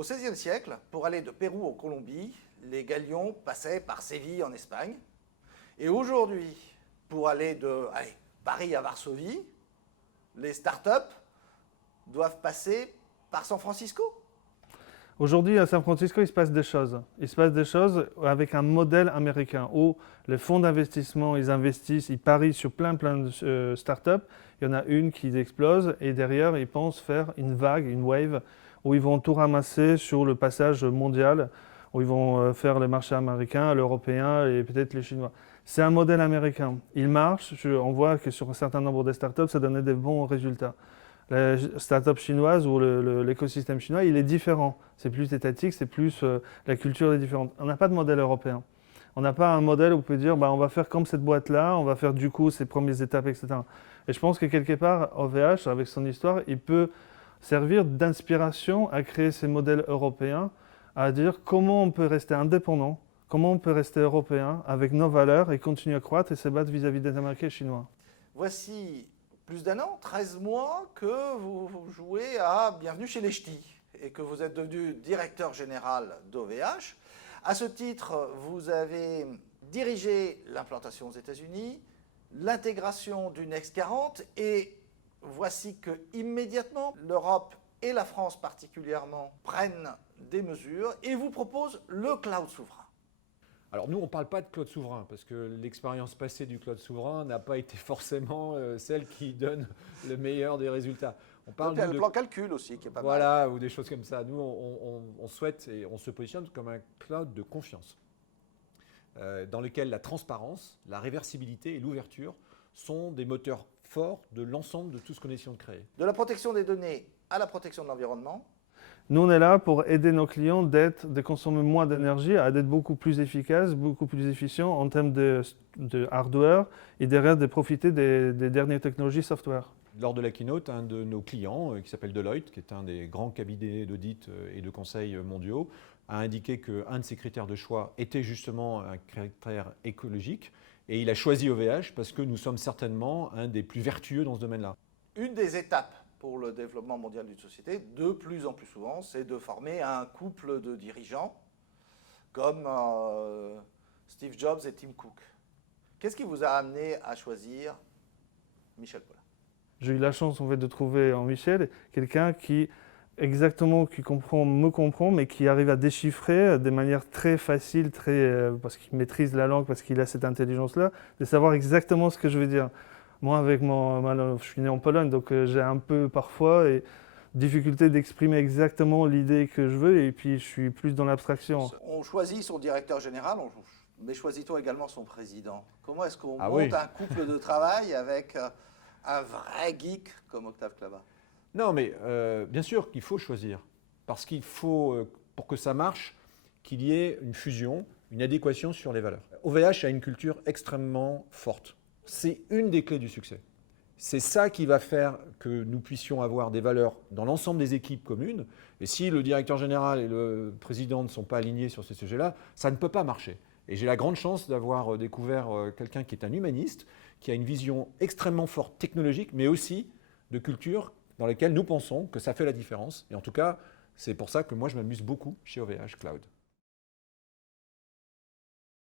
Au XVIe siècle, pour aller de Pérou en Colombie, les galions passaient par Séville en Espagne. Et aujourd'hui, pour aller de Paris à Varsovie, les startups doivent passer par San Francisco. Aujourd'hui, à San Francisco, il se passe des choses. Il se passe des choses avec un modèle américain où les fonds d'investissement, ils investissent, ils parient sur plein de startups. Il y en a une qui explose et derrière, ils pensent faire une vague, une wave, où ils vont tout ramasser sur le passage mondial, où ils vont faire les marchés américains, l'européen et peut-être les chinois. C'est un modèle américain. Il marche. On voit que sur un certain nombre de startups, ça donnait des bons résultats. La start-up chinoise ou l'écosystème chinois, il est différent. C'est plus étatique, c'est plus la culture est différente. On n'a pas de modèle européen. On n'a pas un modèle où on peut dire on va faire comme cette boîte-là, on va faire du coup ces premières étapes, etc. Et je pense que quelque part, OVH, avec son histoire, il peut servir d'inspiration à créer ces modèles européens, à dire comment on peut rester indépendant, comment on peut rester européen avec nos valeurs et continuer à croître et se battre vis-à-vis des Américains et Chinois. Voici plus d'1 an, 13 mois, que vous jouez à Bienvenue chez les Ch'tis et que vous êtes devenu directeur général d'OVH. À ce titre, vous avez dirigé l'implantation aux États-Unis, l'intégration du Next 40 et voici que immédiatement l'Europe et la France particulièrement prennent des mesures et vous proposent le cloud souverain. Alors nous, on ne parle pas de cloud souverain, parce que l'expérience passée du cloud souverain n'a pas été forcément celle qui donne le meilleur des résultats. On parle de plan calcul aussi, qui est pas mal. Voilà, ou des choses comme ça. Nous, on souhaite et on se positionne comme un cloud de confiance, dans lequel la transparence, la réversibilité et l'ouverture sont des moteurs forts de l'ensemble de tout ce qu'on essaie de créer. De la protection des données à la protection de l'environnement. Nous, on est là pour aider nos clients de consommer moins d'énergie, à d'être beaucoup plus efficaces, beaucoup plus efficients en termes de hardware et derrière de profiter des dernières technologies software. Lors de la keynote, un de nos clients, qui s'appelle Deloitte, qui est un des grands cabinets d'audit et de conseil mondiaux, a indiqué qu'un de ses critères de choix était justement un critère écologique. Et il a choisi OVH parce que nous sommes certainement un des plus vertueux dans ce domaine-là. Une des étapes pour le développement mondial d'une société, de plus en plus souvent, c'est de former un couple de dirigeants comme Steve Jobs et Tim Cook. Qu'est-ce qui vous a amené à choisir Michel Paulin? J'ai eu la chance en fait de trouver en Michel quelqu'un qui me comprend, mais qui arrive à déchiffrer de manière très facile, parce qu'il maîtrise la langue, parce qu'il a cette intelligence-là, de savoir exactement ce que je veux dire. Moi, avec je suis né en Pologne, donc j'ai un peu parfois difficulté d'exprimer exactement l'idée que je veux, et puis je suis plus dans l'abstraction. On choisit son directeur général, mais choisit-on également son président? Comment est-ce qu'on monte un couple de travail avec un vrai geek comme Octave Klaba? Non, mais bien sûr qu'il faut choisir, parce qu'il faut, pour que ça marche, qu'il y ait une fusion, une adéquation sur les valeurs. OVH a une culture extrêmement forte. C'est une des clés du succès. C'est ça qui va faire que nous puissions avoir des valeurs dans l'ensemble des équipes communes. Et si le directeur général et le président ne sont pas alignés sur ces sujets-là, ça ne peut pas marcher. Et j'ai la grande chance d'avoir découvert quelqu'un qui est un humaniste, qui a une vision extrêmement forte technologique, mais aussi de culture dans laquelle nous pensons que ça fait la différence. Et en tout cas, c'est pour ça que moi, je m'amuse beaucoup chez OVH Cloud.